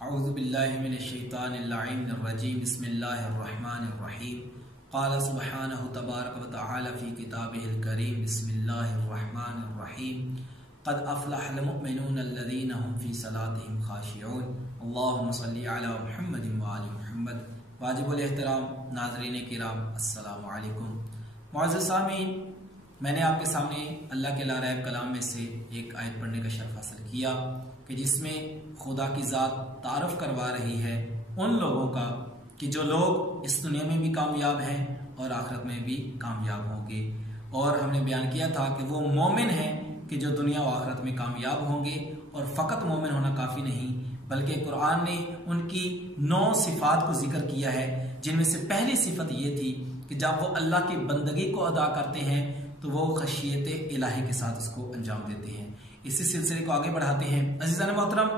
औज़ुबिल्लाहिमिनश्शैतानिर्रजीम बिस्मिल्लाहिर्रहमानिर्रहीम क़ाल सुब्हानहु तबारक व तआला फ़ी किताबिहिल करीम बिस्मिल्लाहिर्रहमानिर्रहीम क़द अफ़लहल मुमिनून अल्लज़ीना हुम फ़ी सलातिहिम ख़ाशिऊन अल्लाहुम्मा सल्लि अला मुहम्मदिन व आलि मुहम्मद। वाजिबुल एहतराम नाज़रीन किराम अस्सलामु अलैकुम। मुअज़्ज़ज़ सामीन, मैंने आपके सामने अल्लाह के लारैब कलाम में से एक आयत पढ़ने का शर्फ हासिल किया कि जिसमें खुदा की ज़ात तारुफ करवा रही है उन लोगों का कि जो लोग इस दुनिया में भी कामयाब हैं और आखिरत में भी कामयाब होंगे। और हमने बयान किया था कि वो मोमिन हैं कि जो दुनिया और आखिरत में कामयाब होंगे। और फ़कत मोमिन होना काफ़ी नहीं, बल्कि कुरान ने उनकी 9 सिफ़ात को जिक्र किया है, जिनमें से पहली सिफत ये थी कि जब वो अल्लाह की बंदगी को अदा करते हैं तो वो खशियत इलाही के साथ उसको अंजाम देते हैं। इसी सिलसिले को आगे बढ़ाते हैं। अज़ीज़ान मोहतरम,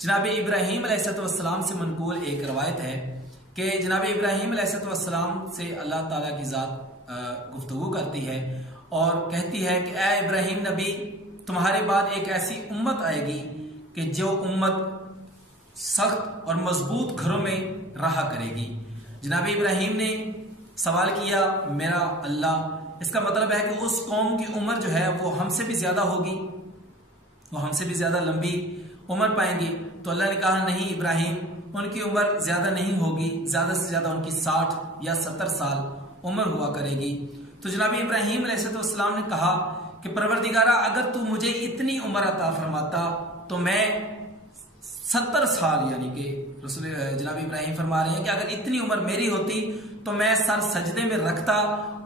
जनाब इब्राहीम अलैहिस्सलाम से मनकूल एक रवायत है कि जनाब इब्राहीम अलैहिस्सलाम से अल्लाह ताला की ज़ात गुफ्तगू करती है और कहती है कि ए इब्राहीम नबी, तुम्हारे बाद एक ऐसी उम्मत आएगी कि जो उम्मत सख्त और मजबूत घरों में रहा करेगी। जनाब इब्राहीम ने सवाल किया, मेरा अल्लाह, इसका मतलब है कि उस कौम की उम्र जो है वो हमसे भी ज्यादा होगी, वो हमसे भी ज्यादा लंबी उम्र पाएंगे। तो अल्लाह ने कहा, नहीं इब्राहीम, उनकी उम्र ज्यादा नहीं होगी, ज्यादा से ज्यादा उनकी 60 या 70 साल उम्र हुआ करेगी। तो जनाब इब्राहीम अलैहिस्सलाम ने कहा कि परवरदिगारा, अगर तू मुझे इतनी उम्र अता फरमाता तो मैं 70 साल, यानी कि जनाब इब्राहीम फरमा रहे हैं कि अगर इतनी उम्र मेरी होती तो मैं सर सजदे में रखता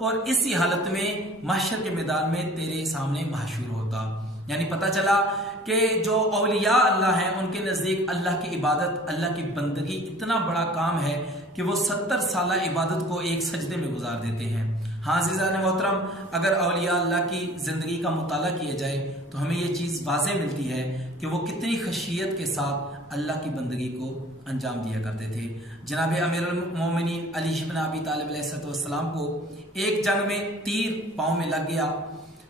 और इसी हालत में महशर के मैदान में तेरे सामने महशूर होता। यानी पता चला कि जो औलिया अल्लाह हैं उनके नजदीक अल्लाह की इबादत, अल्लाह की बंदगी इतना बड़ा काम है कि वो 70 साल इबादत को एक सजदे में गुजार देते हैं। हाँ अज़ीज़ान मोहतरम, अगर औलिया अल्लाह की जिंदगी का मुताला किया जाए तो हमें ये चीज वाज़ेह मिलती है कि वो कितनी खशियत के साथ अल्लाह की बंदगी को अंजाम दिया करते थे। जनाब अमीरुल मोमिनीन अली इब्न अबी तालिब अलैहिस्सलाम को एक जंग में तीर पांव में लग गया।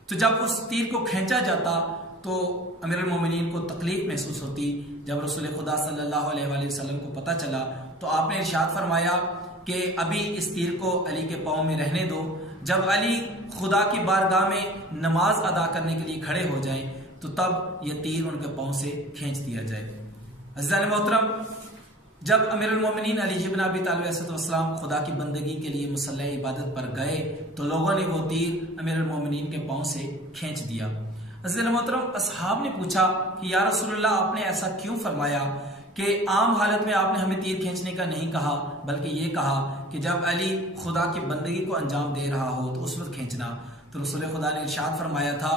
तो जब उस तीर को खींचा जाता तो अमीरुल मोमिनीन को तकलीफ महसूस होती। जब रसूल खुदा सल्लल्लाहु अलैहि वसल्लम को पता चला तो आपने इरशाद फरमाया कि अभी इस तीर को अली के पांव में रहने दो, जब अली खुदा की बारगाह में नमाज अदा करने के लिए खड़े हो जाएं तो तब यह तीर उनके पांव से खींच दिया जाए। अज़ीज़ान मोहतरम, जब अमीरुल मोमिनीन अली इब्न अबी तालिब अलैहिस्सलाम खुदा की बंदगी के लिए मुसल्ला इबादत पर गए तो लोगों ने वो तीर अमीरुल मोमिनीन के पांव से खींच दिया। अज़ीज़ान मोहतरम, असहाब ने पूछा कि या रसूलल्लाह, आपने ऐसा क्यों फरमाया कि आम हालत में आपने हमें तीर खींचने का नहीं कहा, बल्कि ये कहा कि जब अली खुदा की बंदगी को अंजाम दे रहा हो तो उस वक्त खींचना। तो रसूल खुदा ने इरशाद फरमाया था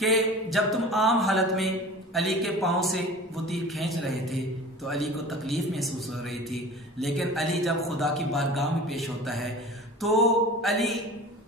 कि जब तुम आम हालत में अली के पांव से वो तीर खींच रहे थे तो अली को तकलीफ महसूस हो रही थी, लेकिन अली जब खुदा की बारगाह में पेश होता है तो अली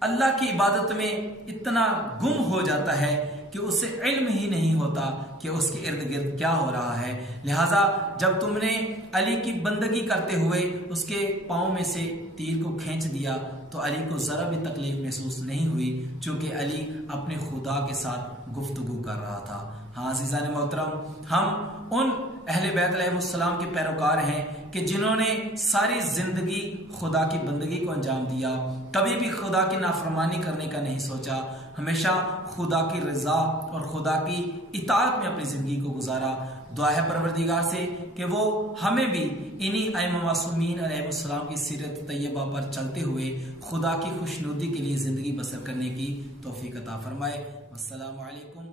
अल्लाह की इबादत में इतना गुम हो जाता है कि उसे इल्म ही नहीं होता कि उसके इर्द गिर्द क्या हो रहा है। लिहाजा जब तुमने अली की बंदगी करते हुए उसके पांव में से तीर को खींच दिया तो अली को जरा भी तकलीफ महसूस नहीं हुई, चूंकि अली अपने खुदा के साथ गुफ्तगू कर रहा था। हाँ अज़ीज़ान मोहतरम, हम उन अहले बैत अलैहिस्सलाम के पैरोकार हैं कि जिन्होंने सारी जिंदगी खुदा की बंदगी को अंजाम दिया, कभी भी खुदा की नाफरमानी करने का नहीं सोचा, हमेशा खुदा की रजा और खुदा की इताअत में अपनी जिंदगी को गुजारा। दुआ है परवरदिगार से कि वो हमें भी इन्हीं अइम्मा मासूमीन अलैहिस्सलाम की सीरत तैयबा पर चलते हुए खुदा की खुशनुदी के लिए जिंदगी बसर करने की तौफीक अता फरमाए। अस्सलामु अलैकुम।